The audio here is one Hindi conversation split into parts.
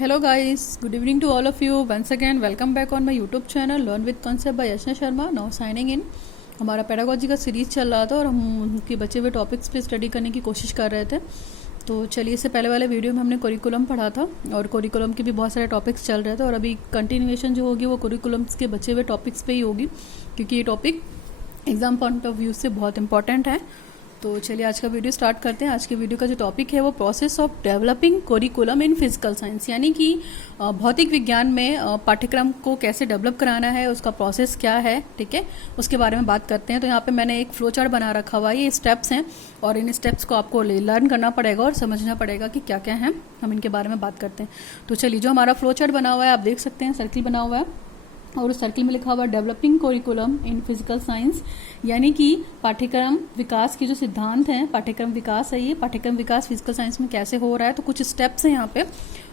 Hello guys, good evening to all of you. Once again, welcome back on my YouTube channel Learn with Concept by Yashna Sharma. Now signing in. हमारा पेडागोजी का सीरीज़ चल रहा था और हम उनके बचे हुए टॉपिक्स पे स्टडी करने की कोशिश कर रहे थे। तो चलिए, इससे पहले वाले वीडियो में हमने कोरिकुलम पढ़ा था और कोरिकुलम के भी बहुत सारे टॉपिक्स चल रहे थे और अभी कंटिन्यूएशन जो होगी वो कोरिकुलम्स के बचे हुए टॉपिक्स पे ही होगी, क्योंकि ये topic exam point of view से बहुत इंपॉर्टेंट है। तो चलिए आज का वीडियो स्टार्ट करते हैं। आज के वीडियो का जो टॉपिक है वो process of developing curriculum in physical science, यानी कि भौतिक विज्ञान में पाठ्यक्रम को कैसे डेवलप कराना है, उसका प्रोसेस क्या है, ठीक है, उसके बारे में बात करते हैं। तो यहाँ पे मैंने एक फ्लो चार्ट बना रखा हुआ है, ये स्टेप्स हैं और इन स्टेप्स को आपको लर्न करना पड़ेगा और समझना पड़ेगा कि क्या क्या है, हम इनके बारे में बात करते हैं। तो चलिए, जो हमारा फ्लो चार्ट बना हुआ है आप देख सकते हैं, सर्किल बना हुआ है और उस सर्किल में लिखा हुआ है developing curriculum in physical science, यानी कि पाठ्यक्रम विकास के जो सिद्धांत हैं, पाठ्यक्रम विकास है, ये पाठ्यक्रम विकास फिजिकल साइंस में कैसे हो रहा है। तो कुछ स्टेप्स हैं यहाँ पे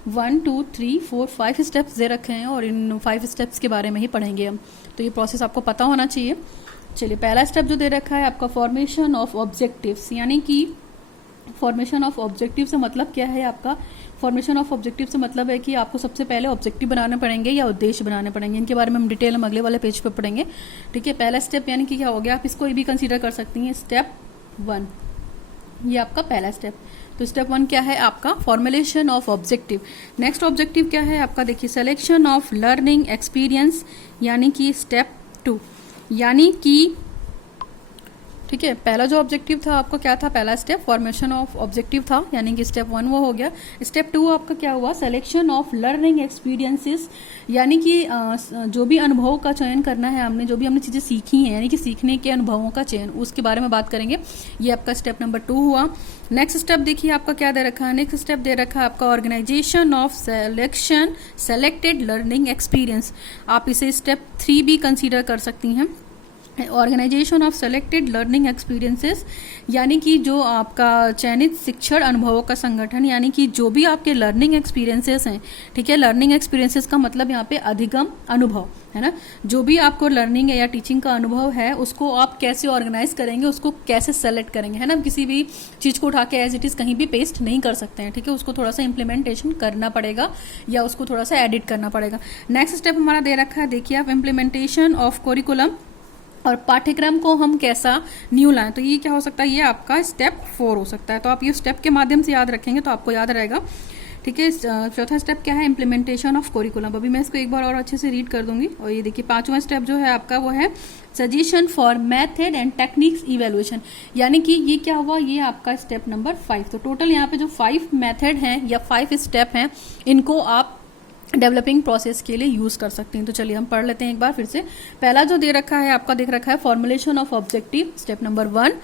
1 2 3 4 5 स्टेप्स दे रखे हैं और इन 5 स्टेप्स के बारे में ही पढ़ेंगे हम। तो ये प्रोसेस आपको पता होना चाहिए। चलिए, पहला स्टेप जो दे रखा है आपका फॉर्मेशन ऑफ ऑब्जेक्टिव्स, यानी कि फॉर्मेशन ऑफ ऑब्जेक्टिव से मतलब क्या है आपका। फॉर्मेशन ऑफ ऑब्जेक्टिव से मतलब है कि आपको सबसे पहले ऑब्जेक्टिव बनाने पड़ेंगे या उद्देश्य बनाने पड़ेंगे। इनके बारे में हम डिटेल हम अगले वाले पेज पे पढ़ेंगे, ठीक है। पहला स्टेप यानी कि क्या हो गया, आप इसको भी कंसीडर कर सकती हैं स्टेप 1, ये आपका पहला स्टेप। तो स्टेप 1 क्या है आपका, formulation of objective. Next objective क्या है आपका, देखिए सिलेक्शन ऑफ लर्निंग एक्सपीरियंस, यानी कि स्टेप 2, यानी कि ठीक है। पहला जो ऑब्जेक्टिव था आपका क्या था, पहला स्टेप फॉर्मेशन ऑफ ऑब्जेक्टिव था, यानी कि स्टेप 1 वो हो गया। स्टेप 2 आपका क्या हुआ, सिलेक्शन ऑफ लर्निंग एक्सपीरियंसेस, यानी कि जो भी अनुभव का चयन करना है, हमने जो भी हमने चीज़ें सीखी हैं, यानी कि सीखने के अनुभवों का चयन, उसके बारे में बात करेंगे। ये आपका स्टेप नंबर 2 हुआ। नेक्स्ट स्टेप देखिए आपका क्या दे रखा है, नेक्स्ट स्टेप दे रखा है आपका organisation of selection selected learning experience. आप इसे स्टेप 3 भी कंसीडर कर सकती हैं, organisation of selected learning experiences, यानी कि जो आपका चयनित शिक्षण अनुभवों का संगठन, यानी कि जो भी आपके लर्निंग एक्सपीरियंसेस हैं, ठीक है। लर्निंग एक्सपीरियंसेस का मतलब यहाँ पे अधिगम अनुभव है ना। जो भी आपको लर्निंग या टीचिंग का अनुभव है उसको आप कैसे ऑर्गेनाइज करेंगे, उसको कैसे सेलेक्ट करेंगे, है ना। किसी भी चीज़ को उठा के एज इट इज़ कहीं भी पेस्ट नहीं कर सकते हैं, ठीक है। उसको थोड़ा सा इम्प्लीमेंटेशन करना पड़ेगा या उसको थोड़ा सा एडिट करना पड़ेगा। नेक्स्ट स्टेप हमारा दे रखा है, देखिए आप, इम्प्लीमेंटेशन ऑफ कोरिकुलम, और पाठ्यक्रम को हम कैसा न्यू लाएं। तो ये क्या हो सकता है, ये आपका स्टेप 4 हो सकता है। तो आप ये स्टेप के माध्यम से याद रखेंगे तो आपको याद रहेगा, ठीक है। चौथा स्टेप क्या है, इम्प्लीमेंटेशन ऑफ कोरिकुलम। अभी मैं इसको एक बार और अच्छे से रीड कर दूंगी। और ये देखिए पांचवा स्टेप जो है आपका वो है suggestion for method and techniques evaluation, यानी कि ये क्या हुआ, ये आपका स्टेप नंबर 5। तो टोटल यहाँ पे जो 5 मेथड हैं या 5 स्टेप हैं, इनको आप डेवलपिंग प्रोसेस के लिए यूज कर सकते हैं। तो चलिए हम पढ़ लेते हैं एक बार फिर से। पहला जो दे रखा है आपका, देख रखा है formulation of objective, step number 1,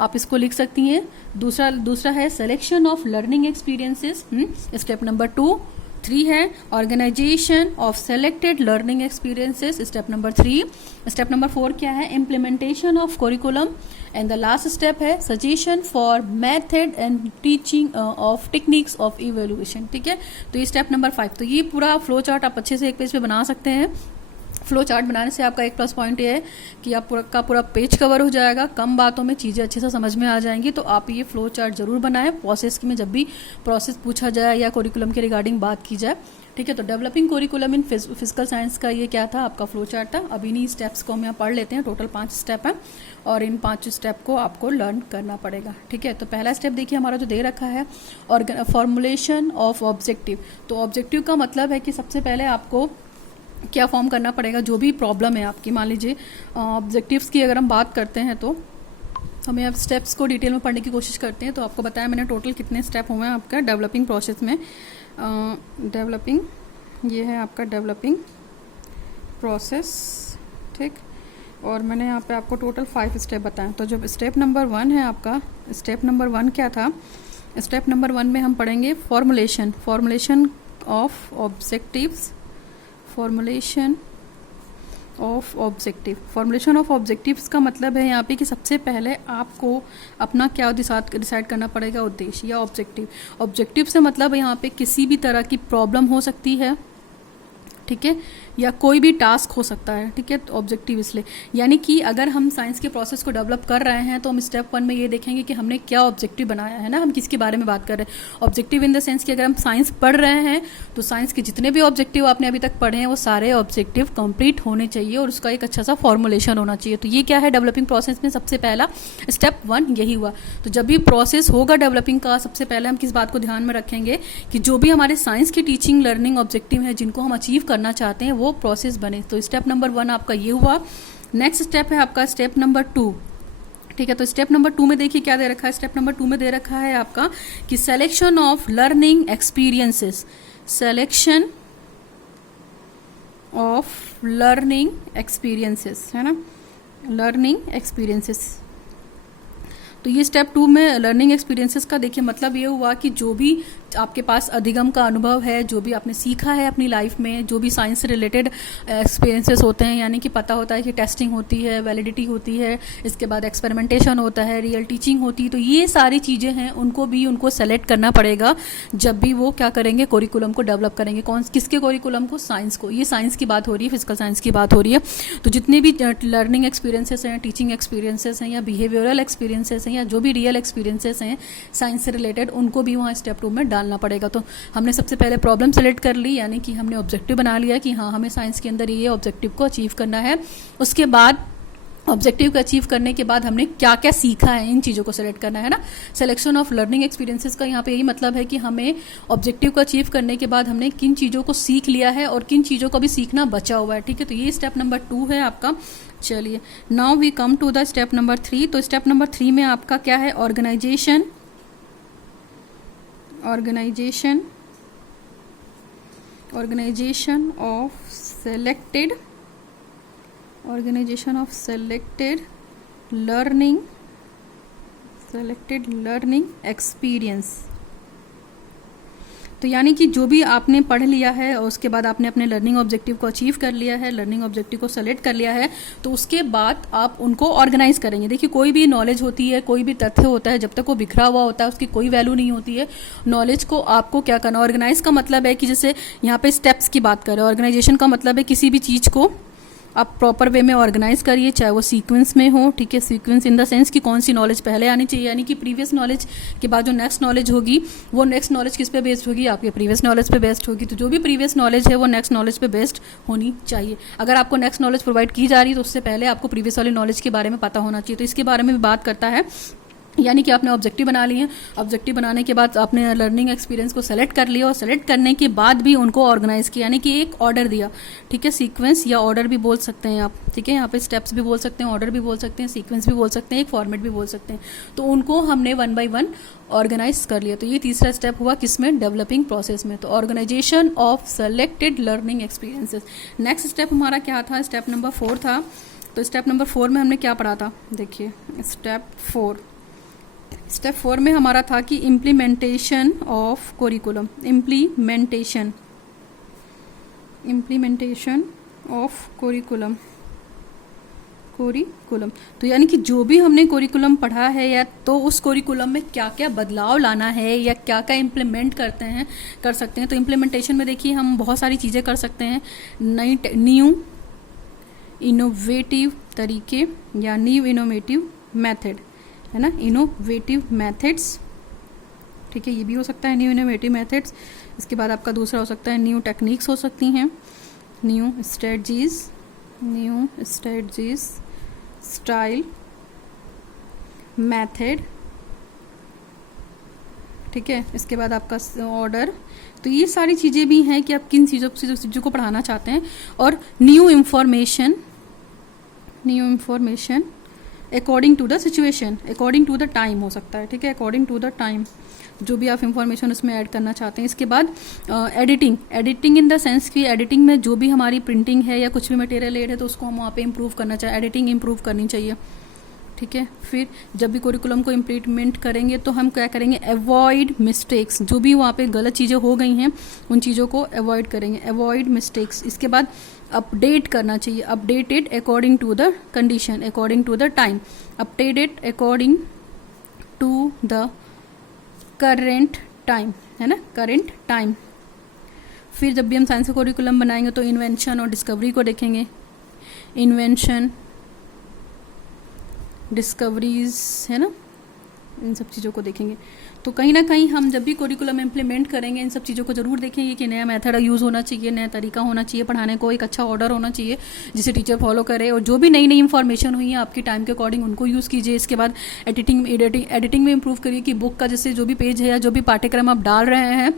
आप इसको लिख सकती हैं। दूसरा है selection of learning experiences, step number 2। 3 है organisation of selected learning experiences, step number 3। Step number 4 क्या है, implementation of curriculum, and the last step है suggestion for method and teaching of techniques of evaluation, ठीक है। तो ये स्टेप नंबर 5। तो ये पूरा फ्लो चार्ट आप अच्छे से एक पेज पे बना सकते हैं। फ्लो चार्ट बनाने से आपका एक प्लस पॉइंट ये है कि आप पूरा पेज कवर हो जाएगा, कम बातों में चीज़ें अच्छे से समझ में आ जाएंगी। तो आप ये फ्लो चार्ट जरूर बनाएं प्रोसेस में, जब भी प्रोसेस पूछा जाए या कोरिकुलम के रिगार्डिंग बात की जाए, ठीक है। तो developing curriculum in physical science का ये क्या था, आपका फ्लो चार्ट था। अब इन्हीं स्टेप्स को हम यहाँ पढ़ लेते हैं। टोटल 5 स्टेप है और इन 5 स्टेप को आपको लर्न करना पड़ेगा, ठीक है। तो पहला स्टेप देखिए हमारा जो दे रखा है, और फॉर्मुलेशन ऑफ ऑब्जेक्टिव। तो ऑब्जेक्टिव का मतलब है कि सबसे पहले आपको क्या फॉर्म करना पड़ेगा, जो भी प्रॉब्लम है आपकी। मान लीजिए ऑब्जेक्टिव्स की अगर हम बात करते हैं तो हमें अब स्टेप्स को डिटेल में पढ़ने की कोशिश करते हैं। तो आपको बताया मैंने टोटल कितने स्टेप हुए हैं आपका डेवलपिंग प्रोसेस में। डेवलपिंग, ये है आपका डेवलपिंग प्रोसेस, ठीक। और मैंने यहाँ पे आपको टोटल 5 स्टेप बताएं। तो जो स्टेप नंबर 1 है आपका, स्टेप नंबर 1 क्या था, स्टेप नंबर 1 में हम पढ़ेंगे formulation of objectives, formulation of objective. Formulation of objectives का मतलब है यहाँ पे कि सबसे पहले आपको अपना क्या डिसाइड करना पड़ेगा, उद्देश्य या ऑब्जेक्टिव। ऑब्जेक्टिव से मतलब यहाँ पे किसी भी तरह की प्रॉब्लम हो सकती है, ठीक है, या कोई भी टास्क हो सकता है, ठीक है। तो ऑब्जेक्टिव इसलिए यानी कि अगर हम साइंस के प्रोसेस को डेवलप कर रहे हैं तो हम स्टेप 1 में ये देखेंगे कि हमने क्या ऑब्जेक्टिव बनाया है ना, हम किसके बारे में बात कर रहे हैं। ऑब्जेक्टिव इन द सेंस कि अगर हम साइंस पढ़ रहे हैं तो साइंस के जितने भी ऑब्जेक्टिव आपने अभी तक पढ़े हैं वो सारे ऑब्जेक्टिव कंप्लीट होने चाहिए और उसका एक अच्छा सा फॉर्मुलेशन होना चाहिए। तो ये क्या है डेवलपिंग प्रोसेस में सबसे पहला स्टेप 1 यही हुआ। तो जब भी प्रोसेस होगा डेवलपिंग का, सबसे पहले हम किस बात को ध्यान में रखेंगे कि जो भी हमारे साइंस की टीचिंग लर्निंग ऑब्जेक्टिव है जिनको हम अचीव करना चाहते हैं वो प्रोसेस बने। तो स्टेप नंबर 1 आपका ये हुआ। नेक्स्ट स्टेप है आपका स्टेप नंबर 2, ठीक है। तो स्टेप नंबर 2 में देखिए क्या दे रखा है। स्टेप नंबर 2 में दे रखा है आपका कि selection of learning experiences, selection of learning experiences, है ना, लर्निंग एक्सपीरियंसेस। तो ये स्टेप 2 में लर्निंग एक्सपीरियंसेस का देखिए मतलब ये हुआ कि जो भी आपके पास अधिगम का अनुभव है, जो भी आपने सीखा है अपनी लाइफ में, जो भी साइंस से रिलेटेड एक्सपीरियंसेस होते हैं, यानी कि पता होता है कि टेस्टिंग होती है, वैलिडिटी होती है, इसके बाद एक्सपेरिमेंटेशन होता है, रियल टीचिंग होती है, तो ये सारी चीज़ें हैं उनको सेलेक्ट करना पड़ेगा जब भी वो क्या करेंगे, कोरिकुलम को डेवलप करेंगे। किसके कोरिकुलम को? साइंस को। ये साइंस की बात हो रही है, फिजिकल साइंस की बात हो रही है। तो जितने भी लर्निंग एक्सपीरियंसेस हैं, टीचिंग एक्सपीरियंसेस हैं या बिहेवियरल एक्सपीरियंसेस हैं या जो भी रियल एक्सपीरियंसेस हैं साइंस से रिलेटेड, उनको भी वहाँ स्टेप 2 में डालना पड़ेगा। तो हमने सबसे पहले प्रॉब्लम सेलेक्ट कर ली, यानी कि हमने ऑब्जेक्टिव बना लिया कि हाँ हमें साइंस के अंदर ये ऑब्जेक्टिव को अचीव करना है। उसके बाद ऑब्जेक्टिव को अचीव करने के बाद हमने क्या क्या सीखा है, इन चीज़ों को सेलेक्ट करना है ना। सिलेक्शन ऑफ लर्निंग एक्सपीरियंसेस का यहाँ पे यही मतलब है कि हमें ऑब्जेक्टिव को अचीव करने के बाद हमने किन चीज़ों को सीख लिया है और किन चीज़ों को भी सीखना बचा हुआ है, ठीक है। तो ये स्टेप नंबर 2 है आपका। चलिए now we come to the step number 3। तो स्टेप नंबर 3 में आपका क्या है? Organisation of selected learning experience. तो यानी कि जो भी आपने पढ़ लिया है और उसके बाद आपने अपने लर्निंग ऑब्जेक्टिव को अचीव कर लिया है, लर्निंग ऑब्जेक्टिव को सेलेक्ट कर लिया है, तो उसके बाद आप उनको ऑर्गेनाइज करेंगे। देखिए कोई भी नॉलेज होती है, कोई भी तथ्य होता है, जब तक वो बिखरा हुआ होता है उसकी कोई वैल्यू नहीं होती है। नॉलेज को आपको क्या करना, ऑर्गेनाइज का मतलब है कि जैसे यहाँ पे स्टेप्स की बात करें, ऑर्गेनाइजेशन का मतलब है किसी भी चीज़ को आप प्रॉपर वे में ऑर्गेनाइज करिए, चाहे वो सीक्वेंस में हो, ठीक है। सीक्वेंस इन द सेंस कि कौन सी नॉलेज पहले आनी चाहिए, यानी कि प्रीवियस नॉलेज के बाद जो नेक्स्ट नॉलेज होगी वो नेक्स्ट नॉलेज किस पे बेस्ड होगी, आपके प्रीवियस नॉलेज पे बेस्ड होगी। तो जो भी प्रीवियस नॉलेज है वो नेक्स्ट नॉलेज पे बेस्ड होनी चाहिए। अगर आपको नेक्स्ट नॉलेज प्रोवाइड की जा रही है तो उससे पहले आपको प्रीवियस वाली नॉलेज के बारे में पता होना चाहिए। तो इसके बारे में भी बात करता है, यानी कि आपने ऑब्जेक्टिव बना लिए, ऑब्जेक्टिव बनाने के बाद आपने लर्निंग एक्सपीरियंस को सेलेक्ट कर लिया और सेलेक्ट करने के बाद भी उनको ऑर्गेनाइज किया, यानी कि एक ऑर्डर दिया, ठीक है। सीक्वेंस या ऑर्डर भी बोल सकते हैं आप, ठीक है। यहाँ पे स्टेप्स भी बोल सकते हैं, ऑर्डर भी बोल सकते हैं, सीक्वेंस भी बोल सकते हैं, एक फॉर्मेट भी बोल सकते हैं। तो उनको हमने 1 by 1 ऑर्गेनाइज कर लिया। तो ये तीसरा स्टेप हुआ किसमें? डेवलपिंग प्रोसेस में। तो organisation of selected learning experiences. Next step हमारा क्या था? स्टेप नंबर 4 था। तो स्टेप नंबर 4 में हमने क्या पढ़ा था? देखिए स्टेप 4 में हमारा था कि इम्प्लीमेंटेशन ऑफ कोरिकुलम, इम्प्लीमेंटेशन ऑफ कोरिकुलम। तो यानी कि जो भी हमने कोरिकुलम पढ़ा है या तो उस कोरिकुलम में क्या क्या बदलाव लाना है या क्या क्या इम्प्लीमेंट कर सकते हैं। तो इम्प्लीमेंटेशन में देखिए हम बहुत सारी चीज़ें कर सकते हैं। न्यू इनोवेटिव तरीके या न्यू इनोवेटिव मेथड, है ना, इनोवेटिव मेथड्स, ठीक है। ये भी हो सकता है न्यू इनोवेटिव मेथड्स। इसके बाद आपका दूसरा हो सकता है न्यू टेक्निक्स हो सकती हैं, न्यू स्ट्रेटजीज, स्टाइल, मेथड, ठीक है। इसके बाद आपका ऑर्डर। तो ये सारी चीज़ें भी हैं कि आप किन चीज़ों को पढ़ाना चाहते हैं। और new information according to the situation, according to the time हो सकता है, ठीक है। अकॉर्डिंग टू द टाइम जो भी आप इंफॉर्मेशन उसमें ऐड करना चाहते हैं। इसके बाद एडिटिंग इन द सेंस की एडिटिंग में जो भी हमारी प्रिंटिंग है या कुछ भी मटेरियल ऐड है तो उसको हम वहाँ पे इम्प्रूव करना चाहिए, एडिटिंग इम्प्रूव करनी चाहिए, ठीक है। फिर जब भी कोरिकुलम को इम्प्लीमेंट करेंगे तो हम क्या करेंगे? अवॉइड मिस्टेक्स, जो भी वहाँ पे गलत चीज़ें हो गई हैं उन चीज़ों को अवॉइड करेंगे, अवॉइड मिस्टेक्स। इसके बाद अपडेट करना चाहिए, updated according to the condition, according to the time, updated according to the current time, है ना, करेंट टाइम। फिर जब भी हम साइंस का कोरिकुलम बनाएंगे तो इन्वेंशन और डिस्कवरी को देखेंगे, इन्वेंशन, डिस्कवरीज, है ना, इन सब चीज़ों को देखेंगे। तो कहीं ना कहीं हम जब भी कोरिकुलम इम्प्लीमेंट करेंगे इन सब चीज़ों को ज़रूर देखेंगे कि नया मेथड यूज़ होना चाहिए, नया तरीका होना चाहिए पढ़ाने को, एक अच्छा ऑर्डर होना चाहिए जिसे टीचर फॉलो करे, और जो भी नई नई इन्फॉर्मेशन हुई है आपकी टाइम के अकॉर्डिंग उनको यूज़ कीजिए। इसके बाद एडिटिंग में इम्प्रूव करिए कि बुक का जैसे जो भी पेज है या जो भी पाठ्यक्रम आप डाल रहे हैं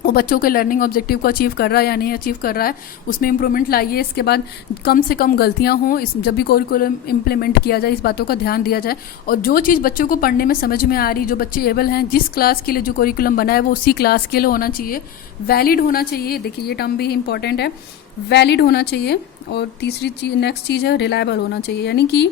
वो बच्चों के लर्निंग ऑब्जेक्टिव को अचीव कर रहा है या नहीं अचीव कर रहा है, उसमें इंप्रूवमेंट लाइए। इसके बाद कम से कम गलतियां हों, इस जब भी कोरिकुलम इम्प्लीमेंट किया जाए इस बातों का ध्यान दिया जाए, और जो चीज़ बच्चों को पढ़ने में समझ में आ रही, जो बच्चे एबल हैं, जिस क्लास के लिए जो कोरिकुलम बना है वो उसी क्लास के लिए होना चाहिए, वैलिड होना चाहिए। देखिए ये टर्म भी इंपॉर्टेंट है, वैलिड होना चाहिए। और तीसरी चीज, नेक्स्ट चीज़ है रिलायबल होना चाहिए, यानी कि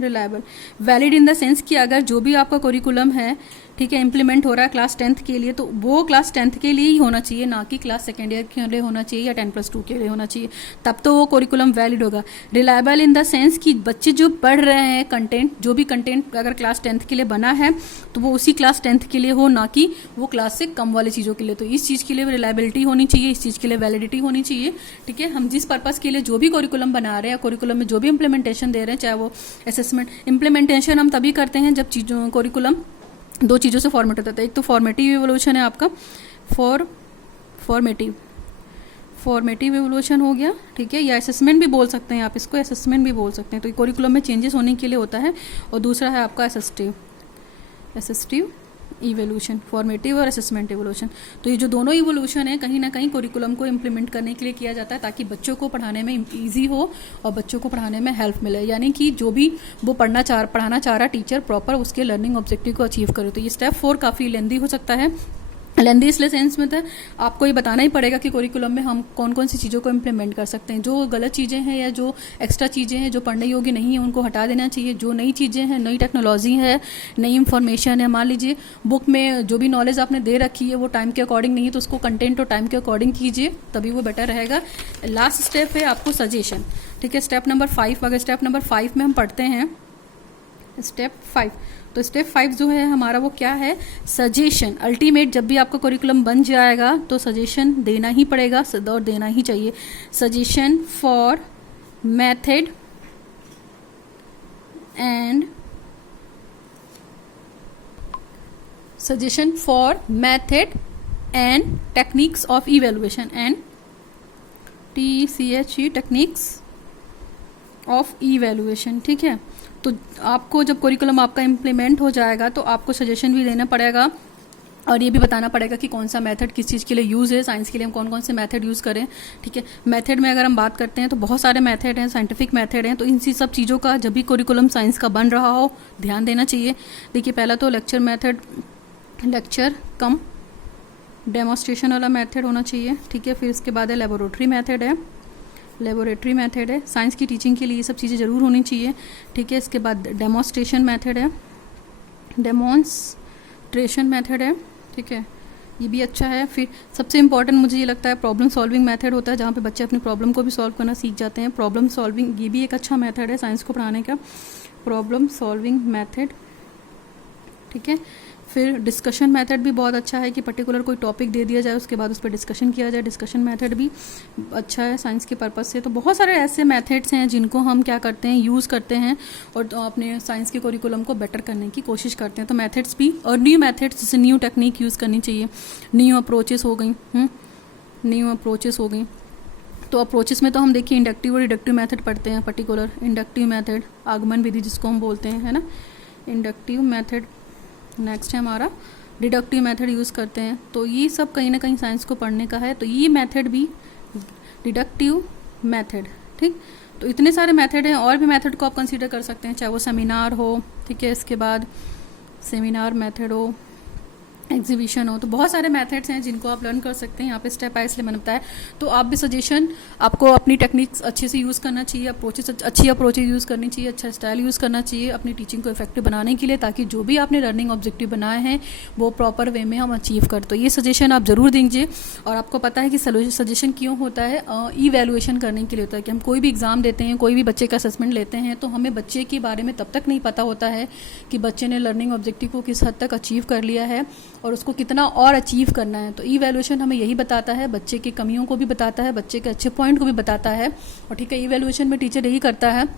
reliable, valid in the sense कि अगर जो भी आपका कोरिकुलम है, ठीक है, इम्प्लीमेंट हो रहा है क्लास 10th के लिए, तो वो क्लास 10th के लिए ही होना चाहिए, ना कि क्लास सेकेंड ईयर के लिए होना चाहिए या 10+2 के लिए होना चाहिए, तब तो वो कोरिकुलम वैलिड होगा। रिलायबल इन द सेंस कि बच्चे जो पढ़ रहे हैं कंटेंट, जो भी कंटेंट अगर क्लास 10th के लिए बना है तो वो उसी क्लास 10th के लिए हो, ना कि वो क्लास से कम वाली चीज़ों के लिए। तो इस चीज़ के लिए रिलायबिलिटी होनी चाहिए, इस चीज़ के लिए वैलिडिटी होनी चाहिए, ठीक है। हम जिस पर्पज़ के लिए जो भी कोरिकुलम बना रहे हैं, कोरिकुलम में जो भी इम्प्लीमेंटेशन दे रहे हैं, चाहे वो असेसमेंट, इम्प्लीमेंटेशन हम तभी करते हैं जब चीज़ों कोरिकुलम दो चीज़ों से फॉर्मेट होता है। एक तो फॉर्मेटिव इवोल्यूशन है आपका, फॉर्मेटिव इवोल्यूशन हो गया, ठीक है, या असेसमेंट भी बोल सकते हैं आप इसको, असेसमेंट भी बोल सकते हैं। तो कोरिकुलम में चेंजेस होने के लिए होता है। और दूसरा है आपका असिस्टिव इवोल्यूशन, फॉर्मेटिव और असेसमेंट इवोल्यूशन। तो ये जो दोनों इवोल्यूशन है कहीं ना कहीं कोरिकुलम को इम्प्लीमेंट करने के लिए किया जाता है, ताकि बच्चों को पढ़ाने में ईजी हो और बच्चों को पढ़ाने में हेल्प मिले, यानी कि जो भी वो पढ़ाना चाह रहा टीचर प्रॉपर उसके लर्निंग ऑब्जेक्टिव को अचीव करे। तो ये स्टेप 4 काफ़ी लेंदी हो सकता है। लेंदी इसलिए सेंस में था, आपको ये बताना ही पड़ेगा कि कोरिकुलम में हम कौन कौन सी चीज़ों को इम्प्लीमेंट कर सकते हैं। जो गलत चीज़ें हैं या जो एक्स्ट्रा चीज़ें हैं जो पढ़ने योग्य नहीं है उनको हटा देना चाहिए। जो नई चीज़ें हैं, नई टेक्नोलॉजी है, नई इन्फॉर्मेशन है, मान लीजिए बुक में जो भी नॉलेज आपने दे रखी है वो टाइम के अकॉर्डिंग नहीं है, तो उसको कंटेंट और टाइम के अकॉर्डिंग कीजिए, तभी वो बेटर रहेगा। लास्ट स्टेप है आपको सजेशन, ठीक है, स्टेप नंबर 5। अगर स्टेप नंबर 5 में हम पढ़ते हैं स्टेप 5, तो स्टेप 5 जो है हमारा वो क्या है, सजेशन। अल्टीमेट जब भी आपका कोरिकुलम बन जाएगा तो सजेशन देना ही पड़ेगा और देना ही चाहिए। Suggestion for method and techniques of evaluation, and TCHE techniques of evaluation, ठीक है। तो आपको जब कोरिकुलम आपका इम्प्लीमेंट हो जाएगा तो आपको सजेशन भी देना पड़ेगा और ये भी बताना पड़ेगा कि कौन सा मेथड किस चीज़ के लिए यूज़ है, साइंस के लिए हम कौन कौन से मेथड यूज़ करें, ठीक है। मेथड में अगर हम बात करते हैं तो बहुत सारे मेथड हैं, साइंटिफिक मेथड हैं, तो इन सब चीज़ों का जब भी कोरिकुलम साइंस का बन रहा हो ध्यान देना चाहिए। देखिए पहला तो लेक्चर मेथड, लेक्चर कम डेमोस्ट्रेशन वाला मेथड होना चाहिए, ठीक है। फिर इसके बाद है लेबोरेटरी मेथड है, साइंस की टीचिंग के लिए ये सब चीज़ें ज़रूर होनी चाहिए, ठीक है। इसके बाद डेमोस्ट्रेशन मेथड है, ठीक है, ये भी अच्छा है। फिर सबसे इम्पॉर्टेंट मुझे ये लगता है प्रॉब्लम सॉल्विंग मेथड होता है, जहाँ पे बच्चे अपनी प्रॉब्लम को भी सॉल्व करना सीख जाते हैं। प्रॉब्लम सॉल्विंग ये भी एक अच्छा मेथड है साइंस को पढ़ाने का, प्रॉब्लम सॉल्विंग मेथड, ठीक है। फिर डिस्कशन मेथड भी बहुत अच्छा है कि पर्टिकुलर कोई टॉपिक दे दिया जाए उसके बाद उस पर डिस्कशन किया जाए, डिस्कशन मेथड भी अच्छा है साइंस के पर्पज़ से। तो बहुत सारे ऐसे मेथड्स हैं जिनको हम क्या करते हैं, यूज़ करते हैं और तो अपने साइंस के कोरिकुलम को बेटर करने की कोशिश करते हैं। तो मेथड्स भी, और न्यू मेथड्स जैसे न्यू टेक्निक यूज़ करनी चाहिए, न्यू अप्रोचेस हो गई। तो अप्रोचेस में तो हम देखिए इंडक्टिव और डिडक्टिव मेथड पढ़ते हैं, पर्टिकुलर इंडक्टिव मेथड, आगमन विधि जिसको हम बोलते हैं, है ना, इंडक्टिव मेथड। नेक्स्ट है हमारा डिडक्टिव मेथड यूज़ करते हैं। तो ये सब कहीं ना कहीं साइंस को पढ़ने का है, तो ये मेथड भी डिडक्टिव मेथड, ठीक। तो इतने सारे मेथड हैं, और भी मेथड को आप कंसीडर कर सकते हैं, चाहे वो सेमिनार हो, ठीक है, इसके बाद सेमिनार मेथड हो, एग्जीबिशन हो, तो बहुत सारे मेथड्स हैं जिनको आप लर्न कर सकते हैं। यहाँ पे स्टेप बाय इसलिए मैंने बताया। तो आप भी सजेशन, आपको अपनी टेक्निक्स अच्छे से यूज़ करना चाहिए, अच्छी अप्रोचेज यूज़ करनी चाहिए, अच्छा स्टाइल यूज़ करना चाहिए अपनी टीचिंग को इफेक्टिव बनाने के लिए, ताकि जो भी आपने लर्निंग ऑब्जेक्टिव बनाए हैं वो प्रॉपर वे में हम अचीव कर। तो ये सजेशन आप ज़रूर दीजिए। और आपको पता है कि सजेशन क्यों होता है, ईवैल्यूएशन करने के लिए होता है कि हम कोई भी एग्ज़ाम देते हैं, कोई भी बच्चे का असेसमेंट लेते हैं, तो हमें बच्चे के बारे में तब तक नहीं पता होता है कि बच्चे ने लर्निंग ऑब्जेक्टिव को किस हद तक अचीव कर लिया है, और उसको कितना और अचीव करना है। तो ईवैल्यूएशन हमें यही बताता है, बच्चे की कमियों को भी बताता है, बच्चे के अच्छे पॉइंट को भी बताता है। और ठीक है, ईवैल्यूएशन में टीचर यही करता है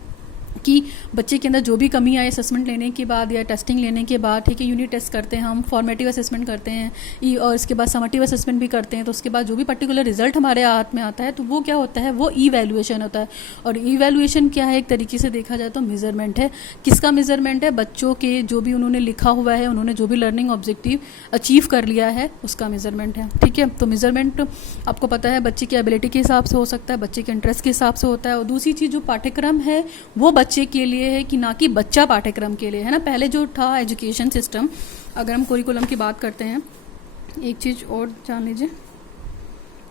कि बच्चे के अंदर जो भी कमी आए असेसमेंट लेने के बाद या टेस्टिंग लेने के बाद, ठीक है, यूनिट टेस्ट करते हैं हम, फॉर्मेटिव असेसमेंट करते हैं और इसके बाद समटिव असेसमेंट भी करते हैं। तो उसके बाद जो भी पर्टिकुलर रिजल्ट हमारे हाथ में आता है तो वो क्या होता है, वो ईवैल्यूएशन होता है। और ईवैल्यूएशन क्या है, एक तरीके से देखा जाए तो मेजरमेंट है। किसका मेजरमेंट है? बच्चों के जो भी उन्होंने लिखा हुआ है, उन्होंने जो भी लर्निंग ऑब्जेक्टिव अचीव कर लिया है उसका मेजरमेंट है। ठीक है, तो मेजरमेंट आपको पता है बच्चे की एबिलिटी के हिसाब से हो सकता है, बच्चे के इंटरेस्ट के हिसाब से होता है। और दूसरी चीज़ जो पाठ्यक्रम है वो बच्चे के लिए है कि ना कि बच्चा पाठ्यक्रम के लिए, है ना। पहले जो था एजुकेशन सिस्टम, अगर हम करिकुलम की बात करते हैं, एक चीज़ और जान लीजिए,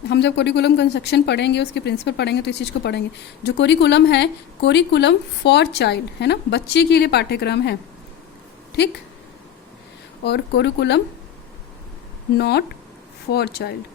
हम जब करिकुलम कंस्ट्रक्शन पढ़ेंगे, उसके प्रिंसिपल पढ़ेंगे तो इस चीज़ को पढ़ेंगे। जो करिकुलम है, करिकुलम फॉर चाइल्ड, है ना, बच्चे के लिए पाठ्यक्रम है, ठीक। और curriculum not for child,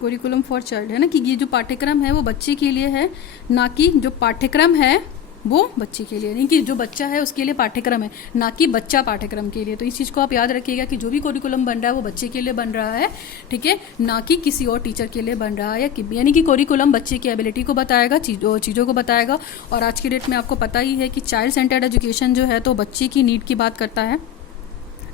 curriculum for child, है ना, कि ये जो पाठ्यक्रम है वो बच्चे के लिए है, ना कि जो पाठ्यक्रम है वो बच्चे के लिए नहीं, कि जो बच्चा है उसके लिए पाठ्यक्रम है, ना कि बच्चा पाठ्यक्रम के लिए। तो इस चीज़ को आप याद रखिएगा कि जो भी करिकुलम बन रहा है वो बच्चे के लिए बन रहा है, ठीक है, ना कि किसी और टीचर के लिए बन रहा है। यानी कि करिकुलम बच्चे की एबिलिटी को बताएगा, चीज़ों को बताएगा। और आज की डेट में आपको पता ही है कि चाइल्ड सेंटर्ड एजुकेशन जो है तो बच्चे की नीड की बात करता है,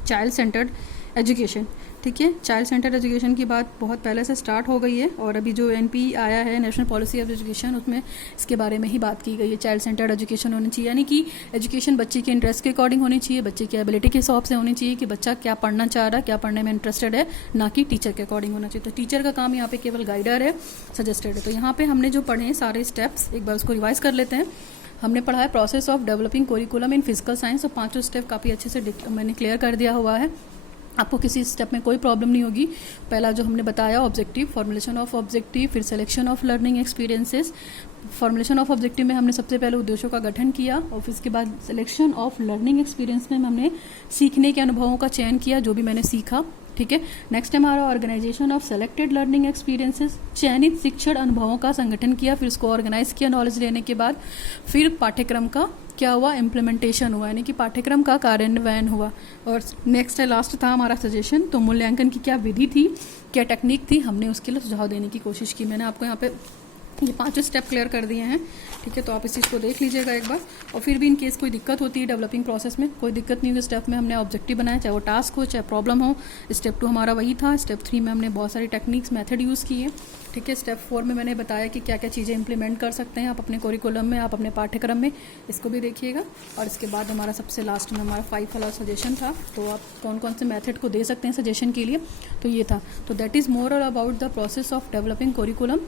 चाइल्ड सेंटर्ड एजुकेशन, ठीक है। चाइल्ड सेंटर्ड एजुकेशन की बात बहुत पहले से स्टार्ट हो गई है और अभी जो एनपी आया है, नेशनल पॉलिसी ऑफ एजुकेशन, उसमें इसके बारे में ही बात की गई है। चाइल्ड सेंटर्ड एजुकेशन होनी चाहिए, यानी कि एजुकेशन बच्चे के इंटरेस्ट के अकॉर्डिंग होनी चाहिए, बच्चे की एबिलिटी के हिसाब से होनी चाहिए कि बच्चा क्या पढ़ना चाह रहा है, क्या पढ़ने में इंटरेस्टेड है, ना कि टीचर के अकॉर्डिंग होना चाहिए। तो टीचर का काम यहाँ पे केवल गाइडर है, सजेस्टेड है। तो यहाँ पे हमने जो पढ़े हैं सारे स्टेप्स, एक बार उसको रिवाइज कर लेते हैं। हमने पढ़ा है process of developing curriculum in physical science, और 5 स्टेप काफ़ी अच्छे से मैंने क्लियर कर दिया हुआ है, आपको किसी स्टेप में कोई प्रॉब्लम नहीं होगी। पहला जो हमने बताया ऑब्जेक्टिव, फॉर्मुलेशन ऑफ ऑब्जेक्टिव, फिर selection of learning experiences. Formulation of objective में हमने सबसे पहले उद्देश्यों का गठन किया और फिर इसके बाद सिलेक्शन ऑफ लर्निंग एक्सपीरियंस में हमने सीखने के अनुभवों का चयन किया, जो भी मैंने सीखा, ठीक है। नेक्स्ट हमारा organisation of selected learning experiences, चयनित शिक्षण अनुभवों का संगठन किया, फिर उसको ऑर्गेनाइज किया नॉलेज लेने के बाद। फिर पाठ्यक्रम का क्या हुआ, इम्प्लीमेंटेशन हुआ, यानी कि पाठ्यक्रम का कार्यान्वयन हुआ। और नेक्स्ट है लास्ट था हमारा सजेशन। तो मूल्यांकन की क्या विधि थी, क्या टेक्निक थी, हमने उसके लिए सुझाव देने की कोशिश की। मैंने आपको यहाँ पे ये 5 स्टेप क्लियर कर दिए हैं, ठीक है। तो आप इस चीज़ को देख लीजिएगा एक बार। और फिर भी इन केस कोई दिक्कत होती है डेवलपिंग प्रोसेस में, कोई दिक्कत नहीं होगी, स्टेप में हमने ऑब्जेक्टिव बनाया, चाहे वो टास्क हो चाहे प्रॉब्लम हो। स्टेप 2 हमारा वही था। स्टेप 3 में हमने बहुत सारी टेक्निक्स मेथड यूज़ किए, ठीक है। स्टेप 4 में मैंने बताया कि क्या क्या चीज़ें इंप्लीमेंट कर सकते हैं आप अपने करिकुलम में, आप अपने पाठ्यक्रम में, इसको भी देखिएगा। और इसके बाद हमारा सबसे लास्ट में हमारा 5 वाला सजेशन था, तो आप कौन कौन से मेथड को दे सकते हैं सजेशन के लिए, तो ये था। तो that is more all about the process of developing curriculum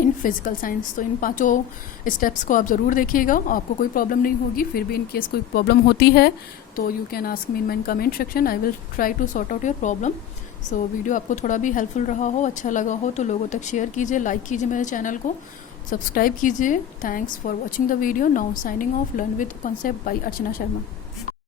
in physical science. तो इन 5 स्टेप्स को आप ज़रूर देखिएगा, आपको कोई प्रॉब्लम नहीं होगी। फिर भी इन केस कोई प्रॉब्लम होती है तो you can ask me in my comment section, I will try to sort out your problem. So video आपको थोड़ा भी हेल्पफुल रहा हो, अच्छा लगा हो तो लोगों तक शेयर कीजिए, लाइक कीजिए मेरे चैनल को, सब्सक्राइब कीजिए। Thanks for watching the video. Now signing off, learn with concept bye Archana Sharma.